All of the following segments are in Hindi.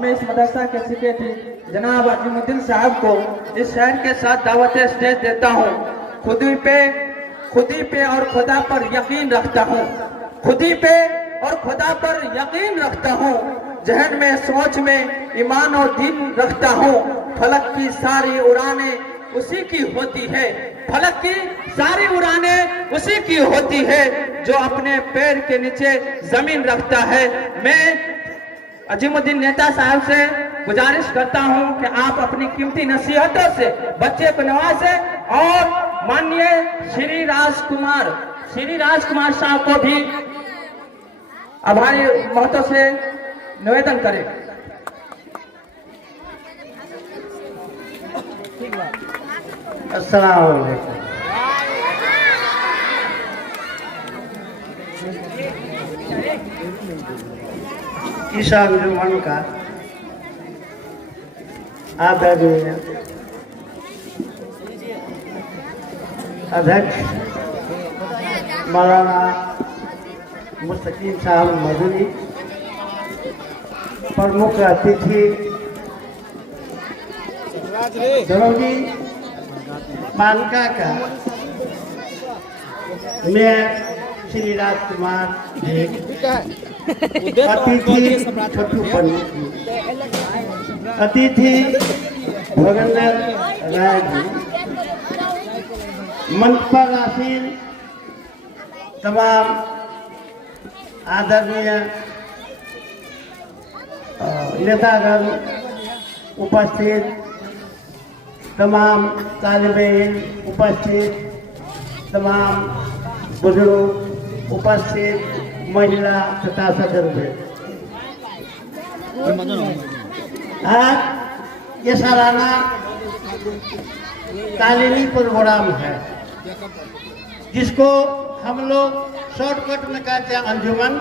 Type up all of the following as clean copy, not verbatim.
मैं इस मदरसा के सेक्रेटरी जनाब अजीमुद्दीन साहब को इस शहर के साथ दावत स्टेज देता हूँ। खुदी पे और खुदा पर यकीन रखता हूँ। खुदी पे और खुदा पर यकीन रखता हूँ। जहन में सोच में ईमान और दीन रखता हूँ। फलक की सारी उड़ानें उसी की होती है। फलक की सारी उड़ानें उसी की होती है जो अपने पैर के नीचे जमीन रखता है। मैं अजीमुद्दीन नेता साहब से गुजारिश करता हूं कि आप अपनी कीमती नसीहतों से बच्चे को नवाजें और माननीय श्री राजकुमार साहब को भी आभारी महत्व से निवेदन करें। अस्सलाम वालेकुम। इस अंजुमन का आदरणीय अध्यक्ष मौलाना मुस्तकीम साहब मदनी, प्रमुख अतिथि दरौली मानका का मेयर श्री राजकुमार जी, अतिथि छोटू पंडित जी, अतिथि भगेंद्र राय जी, मंच पर आसीन तमाम आदरणीय नेतागण, उपस्थित तमाम तालिबे इल्म उपस्थित, तमाम बुजुर्ग उपस्थित, महिला तथा सदस्य, आज ये सालाना तालीमी प्रोग्राम है जिसको हम लोग शॉर्टकट में कहते हैं अंजुमन,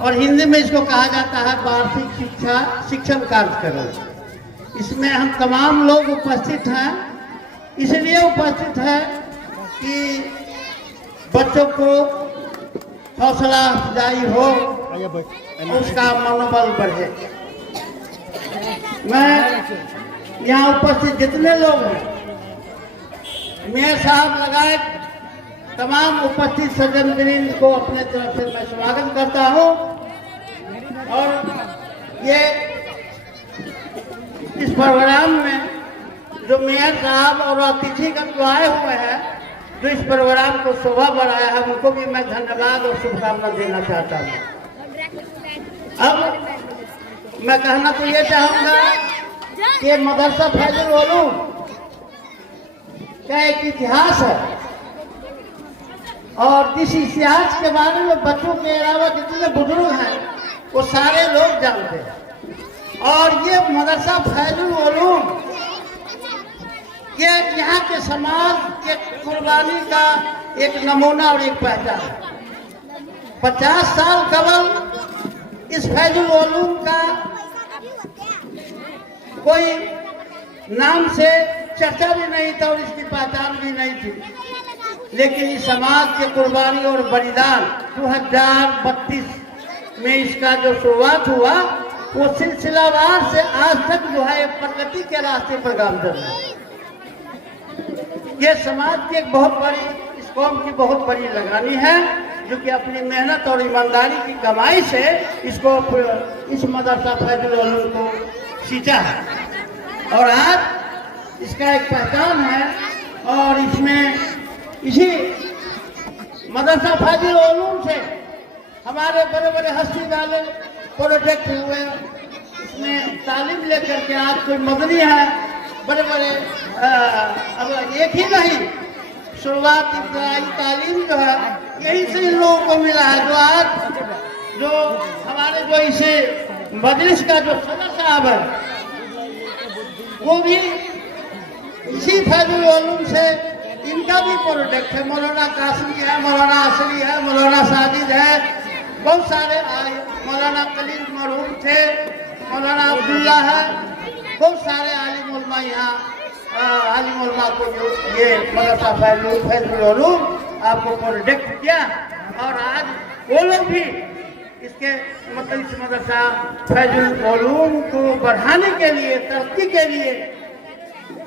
और हिंदी में इसको कहा जाता है वार्षिक शिक्षण कार्यक्रम। इसमें हम तमाम लोग उपस्थित हैं, इसलिए उपस्थित हैं कि बच्चों को हौसला अफजाई हो, उसका मनोबल बढ़े। मैं यहाँ उपस्थित जितने लोग हैं, मेयर साहब लगाए तमाम उपस्थित सज्जनवृंद को अपने तरफ से मैं स्वागत करता हूँ। और ये इस प्रोग्राम में जो मेयर साहब और अतिथिगण जो आए हुए हैं, जो इस प्रोग्राम को शोभा बढ़ाया है, उनको भी मैं धन्यवाद और शुभकामना देना चाहता हूँ। अब मैं कहना तो ये चाहूँगा कि मदरसा फैजुल उलूम का एक इतिहास है, और जिस इतिहास के बारे में बच्चों के अलावा जितने बुजुर्ग हैं वो सारे लोग जानते हैं। और ये मदरसा फैजुल उलूम ये यहाँ के समाज के कुर्बानी का एक नमूना और एक पहचान है। 50 साल कबल इस फैजुल उलूम का कोई नाम से चर्चा भी नहीं था और इसकी पहचान भी नहीं थी, लेकिन इस समाज के कुर्बानी और बलिदान 2032 में इसका जो शुरुआत हुआ, वो सिलसिलावार से आज तक जो है प्रगति के रास्ते पर गामजन है। ये समाज की एक बहुत बड़ी, इस कौम की बहुत बड़ी लगानी है, जो कि अपनी मेहनत और ईमानदारी की कमाई से इसको इस मदरसा फैजुल उलूम को सींचा है और आज इसका एक पहचान है। और इसमें इसी मदरसा फैजुल उलूम से हमारे बड़े बड़े हस्ती वाले प्रोजेक्ट हुए। इसमें तालीम लेकर के आज कोई मदनी है, बड़े बड़े अब एक ही नहीं, शुरुआत इब्तदाई तालीम जो है यही से इन लोगों को मिला है। जो आज जो हमारे जो इसे मजलिस का जो सदर साहब है, वो भी इसी फैजुल उलूम से, इनका भी प्रोजेक्ट है। मौलाना कासिम है, मौलाना असली है, मौलाना साजिद है, बहुत सारे आए, मौलाना कलील मरहूम थे, मौलाना अब्दुल्ला है, बहुत सारे आलिम उलमा यहाँ आलिम उलमा को जो ये मदरसा फैजुल उलूम आपको प्रोजेक्ट किया। और आज वो लोग भी इसके मतलब इस मदरसा फैजुल उलूम को बढ़ाने के लिए, तरक्की के लिए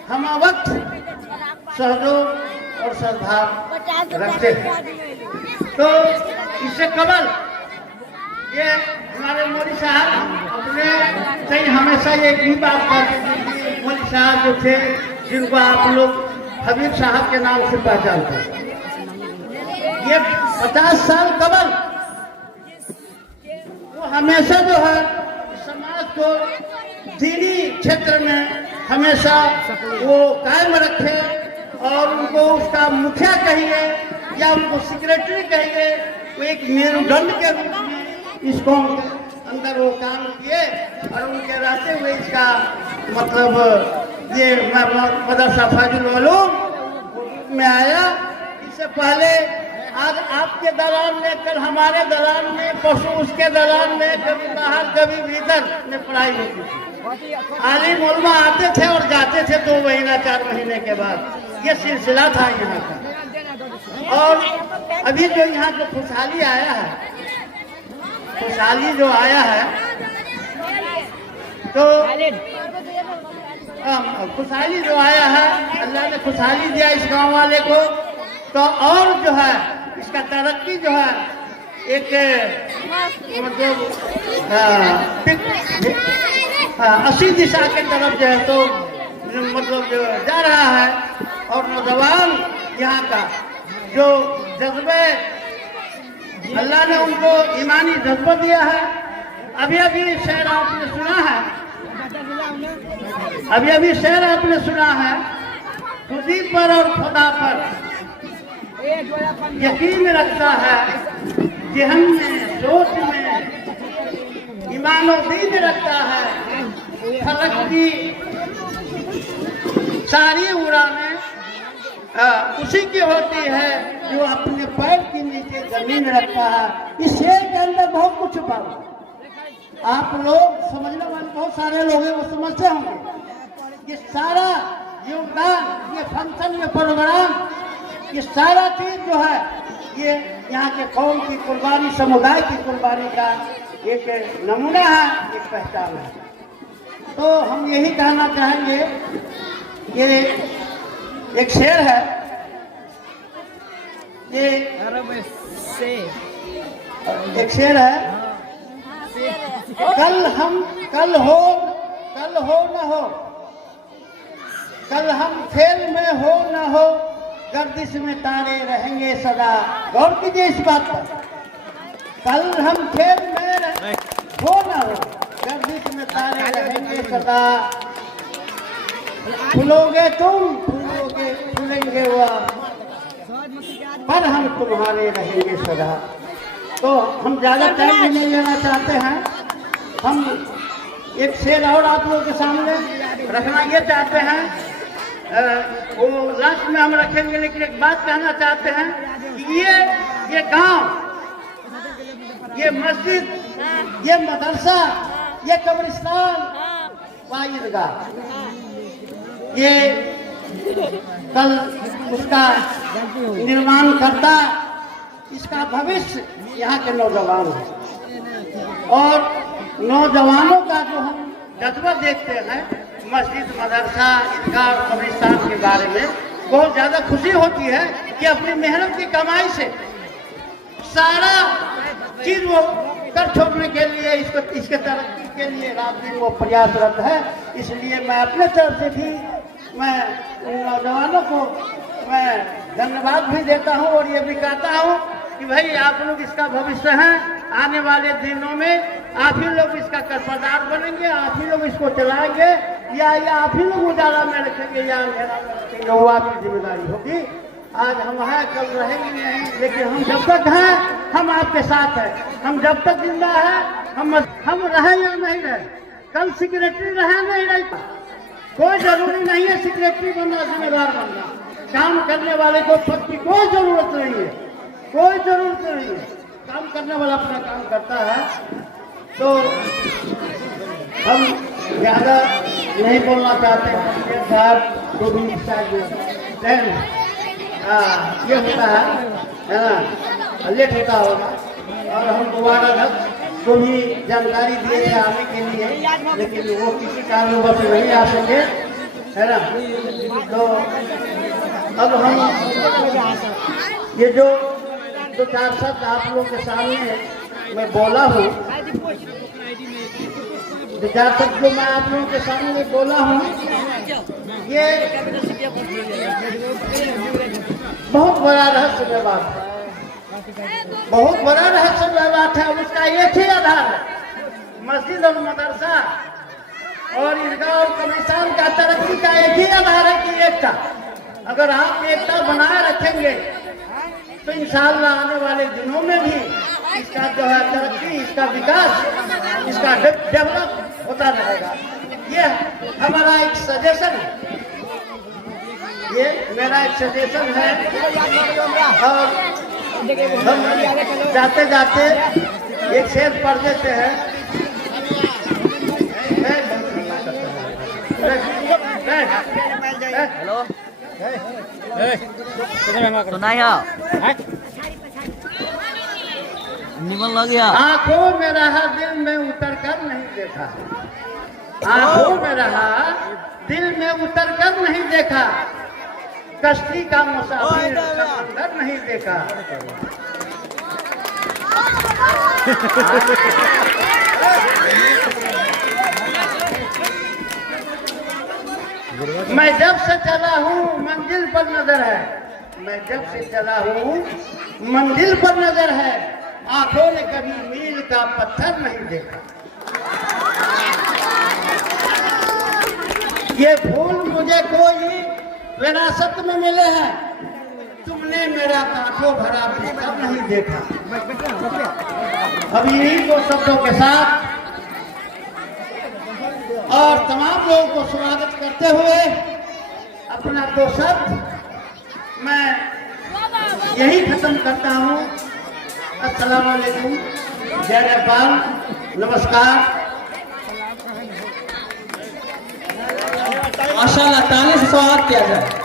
हम वक्त सहयोग और सद्भाव रखते हैं। तो इससे कबल ये हमारे मौलवी साहब अपने सही हमेशा एक ही बात करते थे। मौलवी साहब जो थे जिनको आप लोग हबीब साहब के नाम से पहचानते हैं, ये 50 साल कबल वो हमेशा जो है समाज को दीनी क्षेत्र में हमेशा वो कायम रखे और उनको उसका मुखिया कहिए या उनको सेक्रेटरी कहिए, वो एक मेरुदंड के रूप में इसको अंदर वो काम किए और उनके रहते हुए इसका मतलब ये मदरसा फैजुल उलूम में आया। इससे पहले आज आपके दलाल में, कल हमारे दलाल में, परसों उसके दलाल में, कभी बाहर कभी भीतर में पढ़ाई होती थी। आलिम उलमा आते थे और जाते थे 2 महीना 4 महीने के बाद। ये सिलसिला था यहाँ का। और अभी जो यहाँ जो खुशहाली आया है, खुशहाली जो आया है, तो खुशहाली जो आया है, अल्लाह ने खुशहाली दिया इस गांव वाले को, तो और जो है इसका तरक्की जो है एक मतलब 80 दिशा के तरफ जो है तो मतलब जो जा रहा है। और नौजवान यहाँ का जो जज्बे अल्लाह ने उनको ईमानी जज्बा दिया है। अभी अभी शेर आपने सुना है, अभी शेर आपने सुना है, खुदी पर और खुदा पर यकीन रखता है, जहन में सोच में ईमान और दीन रखता है, फलक की सारी उड़ानें उसी की होती है जो अपने पैर के नीचे जमीन रखता है। इस शेर के अंदर बहुत कुछ छुपा है। आप लोग समझने वाले बहुत सारे लोग हैं, वो समझते होंगे। ये सारा योगदान, ये फंक्शन, ये प्रोग्राम, ये सारा चीज जो है ये यहाँ के कौम की कुर्बानी, समुदाय की कुर्बानी का एक नमूना है, एक पहचान है। तो हम यही कहना चाहेंगे, ये एक शेर है, ये एक शेर है, कल हो न हो, कल हम खेल में हो न हो, गर्दिश में तारे रहेंगे सदा। गौर कीजिए इस बात पर, कल हम खेल में हो न हो, गर्दिश में तारे रहेंगे सदा। फूलोगे तुम, फूलेंगे वह, पर हम तुम्हारे रहेंगे सदा। तो हम ज्यादा टाइम नहीं लेना चाहते हैं, हम एक शेर और आप लोगों के सामने रखना ये चाहते हैं। वो लास्ट में हम रखेंगे, लेकिन एक बात कहना चाहते हैं कि ये गांव, ये मस्जिद, ये मदरसा, ये कब्रिस्तान, ईदगाह, ये कल उसका निर्माण करता, इसका भविष्य यहाँ के नौजवान है। और नौजवानों का जो हम जज्बा देखते हैं मस्जिद, मदरसा, ईदगाह और कब्रिस्तान के बारे में, बहुत ज़्यादा खुशी होती है कि अपनी मेहनत की कमाई से सारा चीज़ वो कर छोड़ने के लिए, इसके तरक्की के लिए रात दिन वो प्रयासरत है। इसलिए मैं अपने तरफ से भी मैं उन नौजवानों को मैं धन्यवाद भी देता हूँ और ये भी कहता हूँ कि भाई आप लोग इसका भविष्य हैं। आने वाले दिनों में आप ही लोग इसका कर्जदार बनेंगे, आप ही लोग इसको चलाएंगे, या आप ही लोग उजाला में रखेंगे या अंधेरा में रखेंगे, वो आपकी जिम्मेदारी होगी। आज हम हैं, कल रहेंगे नहीं, लेकिन हम जब तक हैं हम आपके साथ हैं। हम जब तक जिंदा है हम रहें या नहीं रहे, कल सेक्रेटरी रहे नहीं रहे, कोई जरूरी नहीं है सेक्रेटरी बनना, जिम्मेदार बनना। काम करने वाले को पद की कोई जरूरत नहीं है, कोई जरूरत नहीं है। काम करने वाला अपना काम करता है। तो हम ज़्यादा नहीं बोलना चाहते हैं, साहब को भी ये होता है ना, लेट होता होगा और हम दोबारा को भी जानकारी दिए थे आने के लिए, लेकिन वो किसी कारणवश नहीं आ सके, है ना। तो अब हम ये जो दो चार शब्द आप लोगों के सामने मैं बोला हूँ, दो चार शब्द जो मैं आप लोगों के सामने बोला हूँ, ये बहुत बड़ा रहस्यमय बात है, बहुत बड़ा रहस्यमय बात है। उसका एक ही आधार है, मस्जिद और मदरसा और ईदगाह और कब्रिस्तान का तरक्की का एक ही आधार है कि एकता। अगर आप एकता बनाए रखेंगे तो इंशाअल्लाह आने वाले दिनों में भी इसका जो है तरक्की, इसका विकास, इसका डेवलप होता रहेगा। ये हमारा एक सजेशन है, ये मेरा एक सजेशन है। और हम जाते जाते एक शेर पढ़ देते हैं। हेलो सुनाई हो निमन लग गया। आंखों में रहा दिल में उतर कर नहीं देखा, आंखों में रहा दिल में उतर कर नहीं देखा, कश्ती का मुसाफिर समंदर नहीं देखा। मैं जब से चला हूँ मंजिल पर नजर है, मैं जब से चला हूँ मंजिल पर नजर है, आंखों ने कभी मील का पत्थर नहीं देखा। ये फूल मुझे कोई विरासत में मिले हैं, तुमने मेरा कांटों भरा बिस्तर नहीं देखा। अब इन्हीं को शब्दों के साथ और तमाम लोगों को स्वागत करते हुए अपना दो शब्द मैं यही खत्म करता हूँ। अस्सलाम वालेकुम, जय नेपाल, नमस्कार। माशाल्लाह, ताली से स्वागत किया जाए।